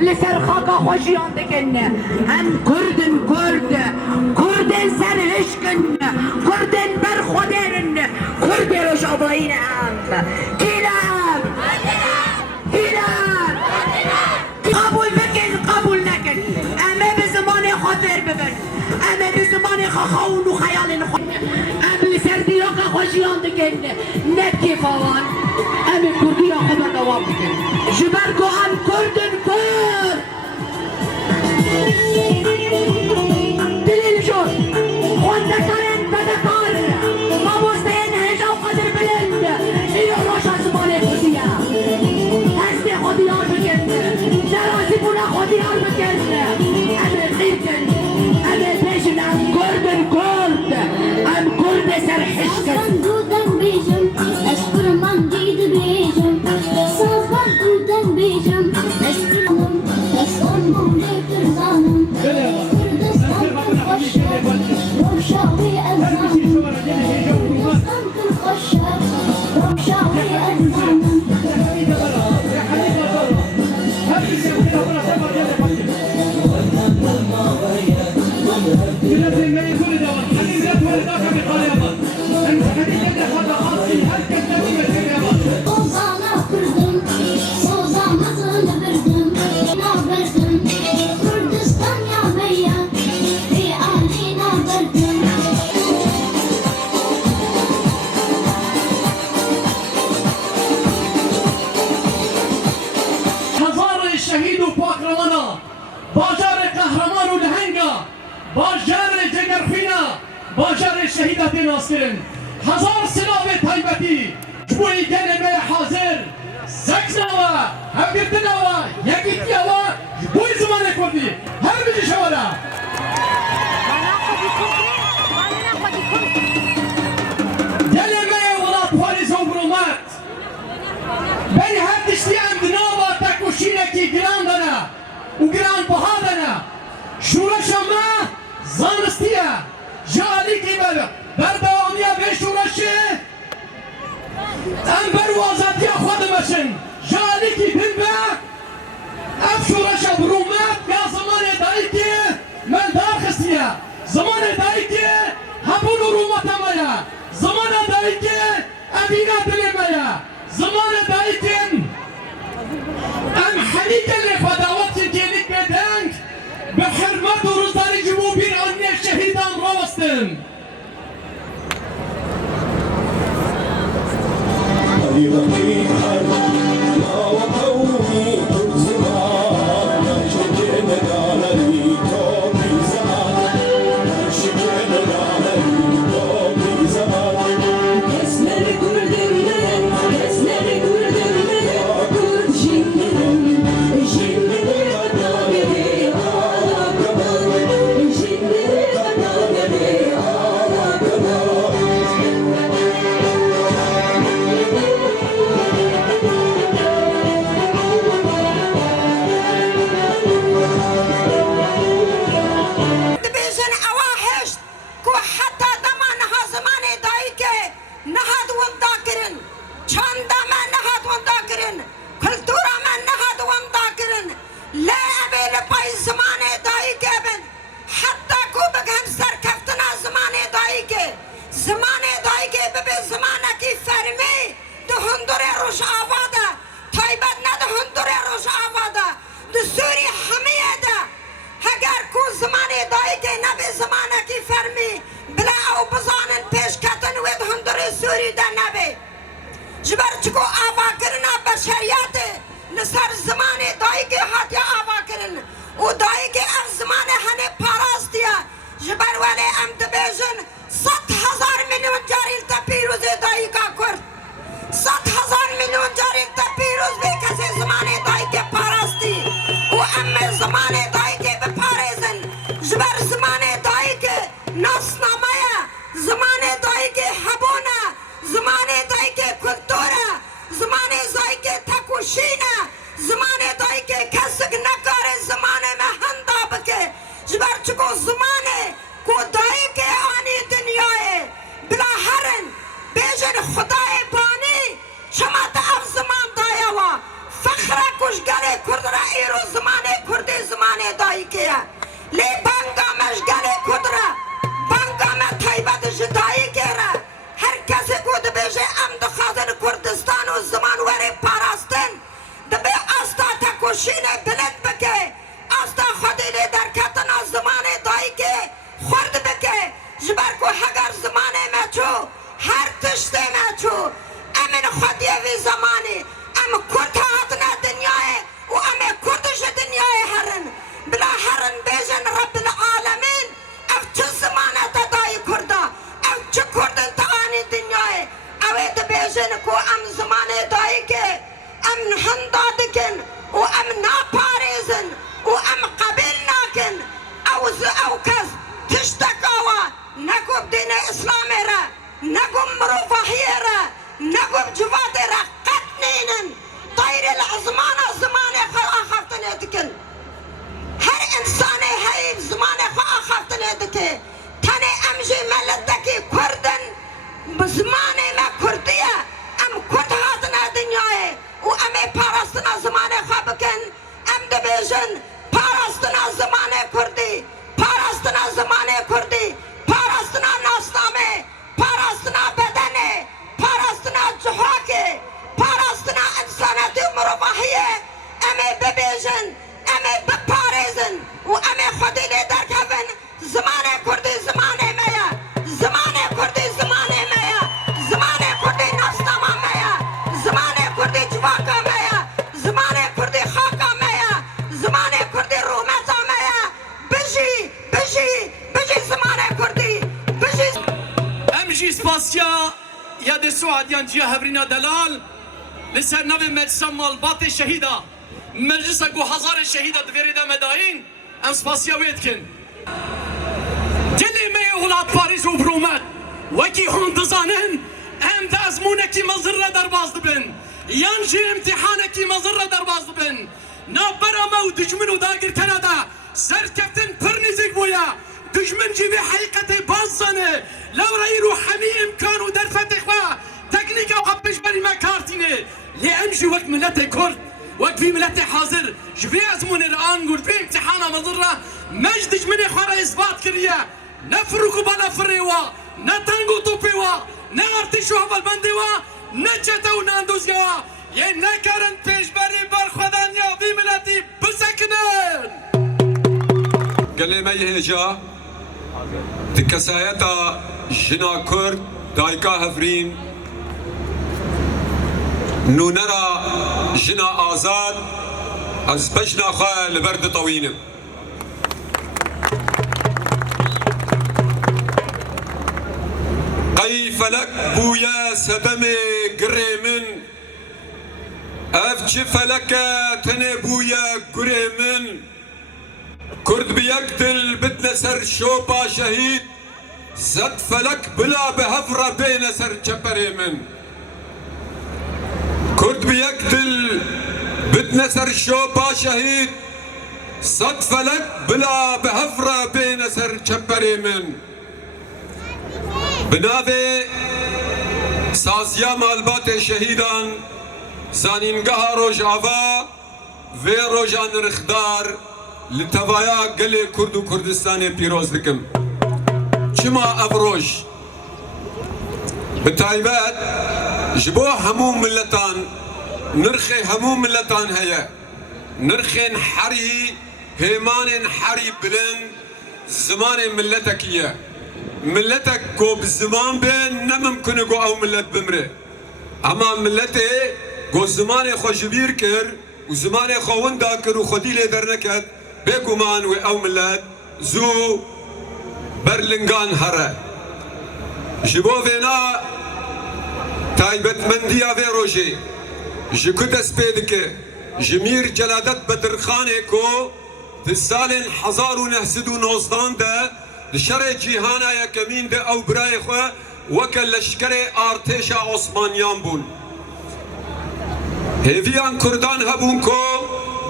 لسر خاکا خوشیان دکن هم کردن کردن سر عشقن کردن بر خودرن کرد روش آبایین هم کیلم قبول بکن قبول نکن امه به زمان خاطر ببن امه به زمان خاخون و خیال خود ام لسر دیاقا خوشیان دکن نت کفاوان امه کردی آخه بردوام بکن جبرگو هم کردن کرد دلیل شد خوندکارن بدکار ماموستین هجا و قدر بلند ایو روش از زمان خودیه هست خودیار بکن درازی بونا خودیار بکن امه خیرکن امه پیشن ام کردن کرد ام کرد سر حشکن دودن بیجم اشکر من گید بیجم صافر دودن بیجم اشکرم اسلام لیتر زانم کردستان کن خوشر روشاوی ازانم کردستان کن خوشر روشاوی ازانم Sozana kırdım, sozanasını verdim, naberdim, Kürdistan yağmaya, bir ahline verdim. هزار شهید و پاک روانا باجار قهرمان و لهنگا باجار جگرخینا باجار شهیدت ناصرن هزار سلاو تایبتی جبوی گلمه حاضر زكناوا هبقتناوا يكيتياوا بوي زمان كردي هر بيجي شوالا دلي ما ولا بوليس وبرومات بني هردشتي عندنا تاكوشينكي جراندنا وجراند بهادنا شورشا ما زانستيا جالي كيبل بردوانيا بشورشي ام بروازاتيا خودمشن جالي كيبل اف شورشا برومات يا زمان دايكي من داخستيا زمان دايكي هبون رومات مايا زمان دايكي ابينا دلي مايا زمان دايكي ام حنيك اللي فداوات جيلك بدنك بحرمات ورزاري جموبين عني الشهيدان روستن جبرچکو آوا کرنا بشریات نسر زمان دایی که هاتیا آوا کرن و دایی که ام زمان هنه پاراستیا جبر ولی ام دبیجن 100,000 میلیون جاریل تا پیروز دایی که کرد 100,000 میلیون جاریل تا پیروز به کسی زمان دایی که پاراستی و ام زمان دایی که بپارزن جبر زمان دایی که ناسنامه زمان دایی که حبونه زمان دایی که کلتوره زمان دایی که تکوشینه زمان دایی که کسک نکاره زمان مهنده بکه جبر چکو زمانه کو دایی که آنی دنیای بلا هرن بیجن خدای بانی شما تا اف زمان دایی و فخر کشگل کرد را ایرو زمان کرد زمان دایی که لی بانگا مشگل کرد را بانگا ما تایبت جدایی که را هر کسی بود بیشه ام دخاطر کردستان و زمان وری پاراستن دبی استا تکوشین بلند بکه استا خودی لی در کتنا زمان دایی که خورد بکه جبر کو هگر زمان مچو هر تشت مچو امن خودی وی زمانی ام کرد هاتنا دنیای و ام کردش دنیای هرن بلا هرن بیشن رب العالمین اف چه زمانه تا دایی کرده اف چه کردن تا آنی دنیای اوید بیشن کو ام زمانه دایی که ام هندا دکن و ام ناپاریزن و ام قبیل ناکن او کس تشتکاوا نگوب دین اسلامی را نگوب مروفاهی را نگوب جواد را قد نینن طیر العظمان زمان خواهفتن دکن هر انسان هایی زمان خواهفتن دکن تنه امجی ملدکی کردن بزمان ما کردیه ام کرد هاتنا دنیای و امی پارستنا زمان خواه بکن ام دبیجن پارستنا زمان کردی پارستنا زمان کردی پارستنا ناسنامه پارستنا بدنه پارستنا جهاکه پارستنا انسانیت و مروحیه امی ببیجن امی بپارزن و امی خودی لی درکفن زمان کردی زمان میا زمان کردی زمان میا زمان کردی ناسنامه میا زمان کردی جواکا میا زمان کردی خاکا میا زمان کردی رومتا میا بجی زمان کردی بجی امجي سباسيا يا دي سعد يا نجي هبرينا دلال لسر نوی مجلس مالبات الشهيدة مجلس اگو هزار الشهيدة دویری دا مداین ام سپاسیا وید کن دلی می اولاد پاریس و برومت وکی هون دزانن ام دا ازمونکی مزر در باز دبن یانجی امتحانکی مزر در باز دبن نابرا و دجمن و داگر تنادا سر کفتن پر نزیک بویا دجمن جیبی حقیقت باز زنه لو رأي روحاني امكان ودر فتح تكنيكا وقبش بري ما كارتيني لأمشي وقت ملتي كرد وقت في ملتي حاضر شفي ازمون الان قلت في امتحانا مضرة مجدش مني خورا اثبات كريا نفرقو بلا فريوا نتنقو طوبيوا نارتشو هبال بنديوا نجتو ناندوزيوا ين نكرن پیش بري برخدانيا في ملتي بسكنن قال لي ما يهجا تكسايتا جنا كرد دايكا هفرين نو نرى جنا آزاد از بجنا خا لبرد طوينة قي فلك بويا سدمي قريمن افجي فلك تني بويا قريمن كرد بيقتل بدنا سر شوبا شهيد زد فلك بلا بهفرة بين سر جبريمن كرد بيقتل بدنا سر شوبا شهيد زد فلك بلا بهفرة بين سر جبريمن بنابي سازيا مالبات شهيدان زانينقها روجعفا في روجان رخدار لتوايا قلي كرد و كردستاني بيروز دكم شما افروج بتايبات جبو همو ملتان نرخي همو ملتان هيا نرخي حري هيمان حري بلن زمان ملتك اياه ملتك كو بالزمان بين نممكن كو او ملت بمره اما ملتي كو زمان خو جبير كر وزمان خو وندا كر وخدي لي درنكت بيكومان او ملت زو برلنگان هره جبو فينا تايبت منديا في روجي جكت اسبيدك جمير جلادت بدرخانه كو تسالن حزار ونهسد ونوزدان ده لشرع جيهانا يكمين ده او براي خو وكل لشكري ارتشا عثمانيان بون هيفيان كردان هبون كو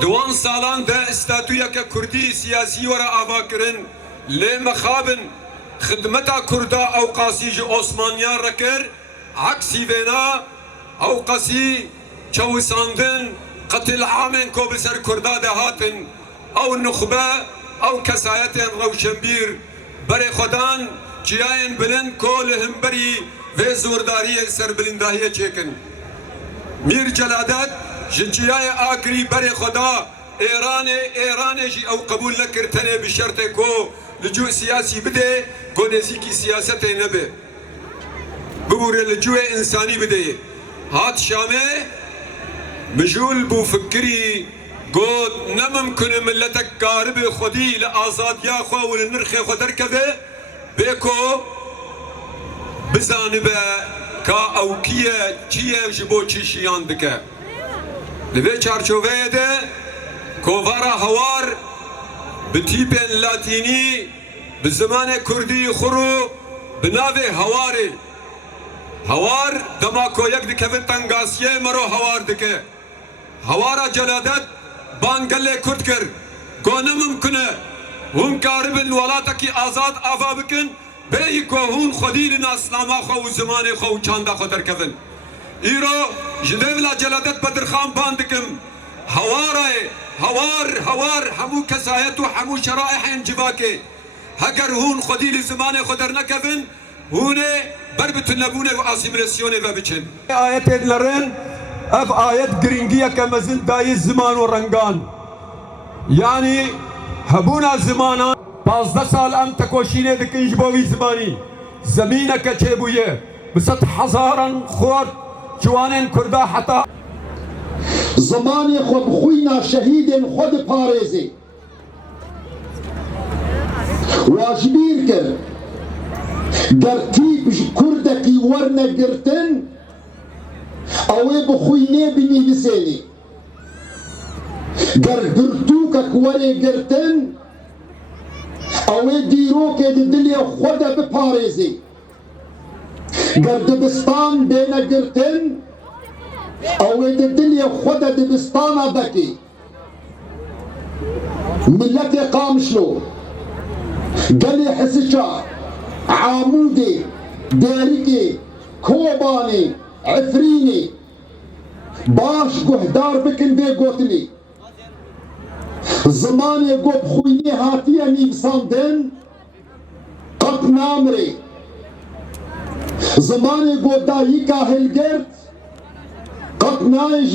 دوان سالان ده استاتويا كردي سياسي ورا افاكرن لي مخابن خدمتا كردا او قاسيج عثمانيان ركر عكسي فينا او قاسي چوساندن قتل عامن كو بسر كردا دهاتن او النخبه او كسايتن روشنبير بري خدان جياين بلند كلهم بري في زورداري سر بلنداهيه چيكن مير جلادت جياي اكري بري خدا ايران جي او قبول نكرتني بشرط كو لجوء سياسي بده كو نزيكي سياسته نبه ببور لجوء انساني بده هات شامه مجول بو فكري قد نممكن ملتك قارب خدي لآزاد يا خو ولنرخي خو دركبه بيكو بزانبه كا او كيه جبو چيشيان دكه لبه چارچوبه ده كوفارا هوار بتيبن لاتيني بالزمان كردي خرو بناوي هوار دماكو يك دكفن تنگاسيه مرو هوار دكه هوارا جلادت بانگله کرد کر گونه ممکنه هم کاربن ولاتکی آزاد آفا بکن بی که هون خودی لنا اسلاما خو و زمان خو چانده خو درکفن ایرو جدولا جلادت بدرخان باندکم هوار همو کسایت و همو شرائح انجباکه هگر هون خودی لزمان خو در نکفن هونه بربت نبونه و آسیمیلاسیونه و بچن آیت لرن اف آيات جرينجية كمزل داي الزمان ورنقان يعني هبونا زمانا 15 سال ام تكوشيني دكنج بوي زماني زمينك تشيبويه بسط حزارا خور جوانين كردا حتى زماني خود خوينا شهيد خود باريزي واجبير كر درتيب كردكي ورنا قرتن ئەوێ بخوینێ بنیویسێنێ گەر گرتووکە وەرێ گرتن ئەوێ دیرۆکێ دلێ خۆدە بپارێزێ گەر دبستان بێنە گرتن ئەوێ دلێ خۆدە دبستانە بکێ ملەتێ قامشلۆ گەلێ حسچە عامودێ دێریکێ کۆبانێ عفرینێ باش گوهدار بکن بێ گوتنێ زمانێ گۆ بخوینێ هاتیە نیویساندن قەت نامرێ زمانێ گۆ داییکا هەلگرت قەت نایژ